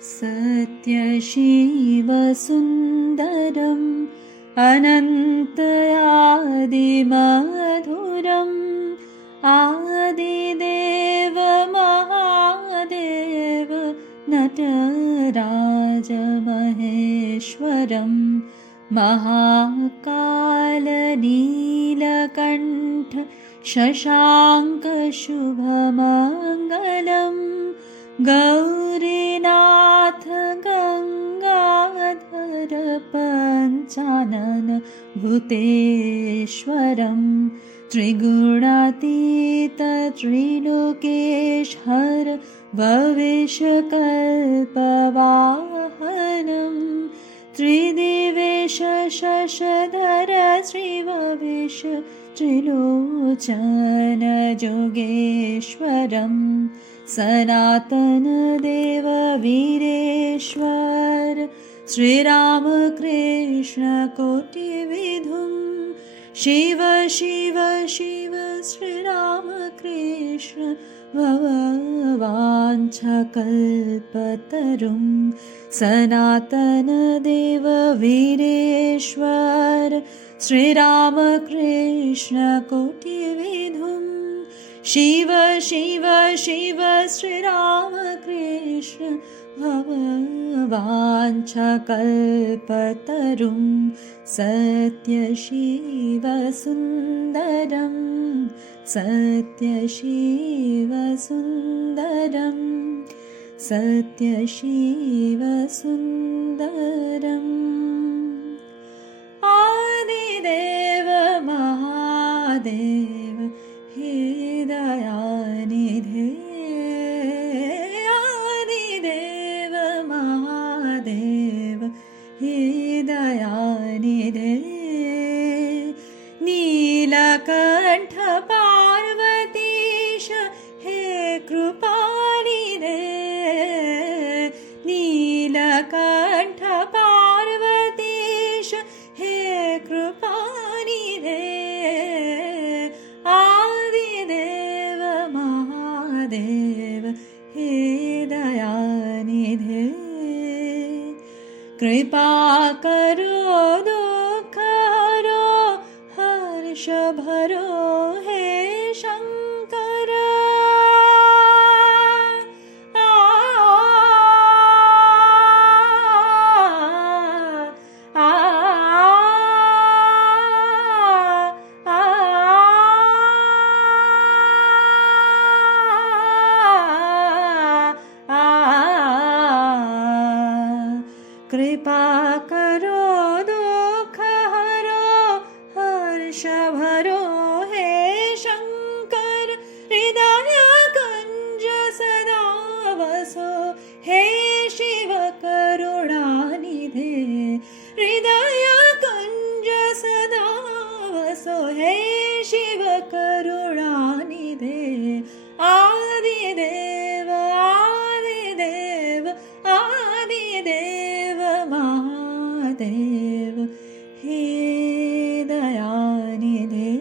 सत्यशिवसुन्दरम् अनन्तयादिमधुरम् आदिदेव महादेव नटराजमहेश्वरम् महाकालनीलकण्ठ शशाङ्कशुभमङ्गलम् गौरीनाथ गङ्गाधर पञ्चानन भूतेश्वरम् त्रिगुणातीत त्रिलोकेश्वर भवेशकल्पवाहनम् त्रिदिवेश शशधर श्रीभवेश त्रिलोचन जोगेश्वरम् सनातनदेव वीरेश्वर श्रीरामकृष्ण कोटिविधुम् शिव शिव शिव श्रीरामकृष्ण भववाञ्छकल्पतरुम् सनातनदेव वीरेश्वर श्रीरामकृष्ण कोटिविधुम् शिव शिव शिव श्रीरामकृष्ण भववाञ्छकल्पतरुम् सत्यशिवसुन्दरम् सत्यशिवसुन्दरम् सत्यशिवसुन्दरम् आदिदेव महादेव दयानिधे आदिदेव महादेव दयानिधे नीलकण्ठ पार्वतीश हे कृपानिधे नीलकण्ठ पार्वतीश हे कृपानिधे आदिदेव महादेव हे दयानिधे कृपा करो दुःख हरो हर्ष भरो हे शंकर कृपा करो दुःख हरो हर्ष भरो हे शंकर हृदय कुंज सदा वसो हे शिव करुणानिधे हृदय कुंज सदा वसो हे शिव करुणानिधे आदिदेव आदिदेव आदिदेव महादेव हे दयानिधे।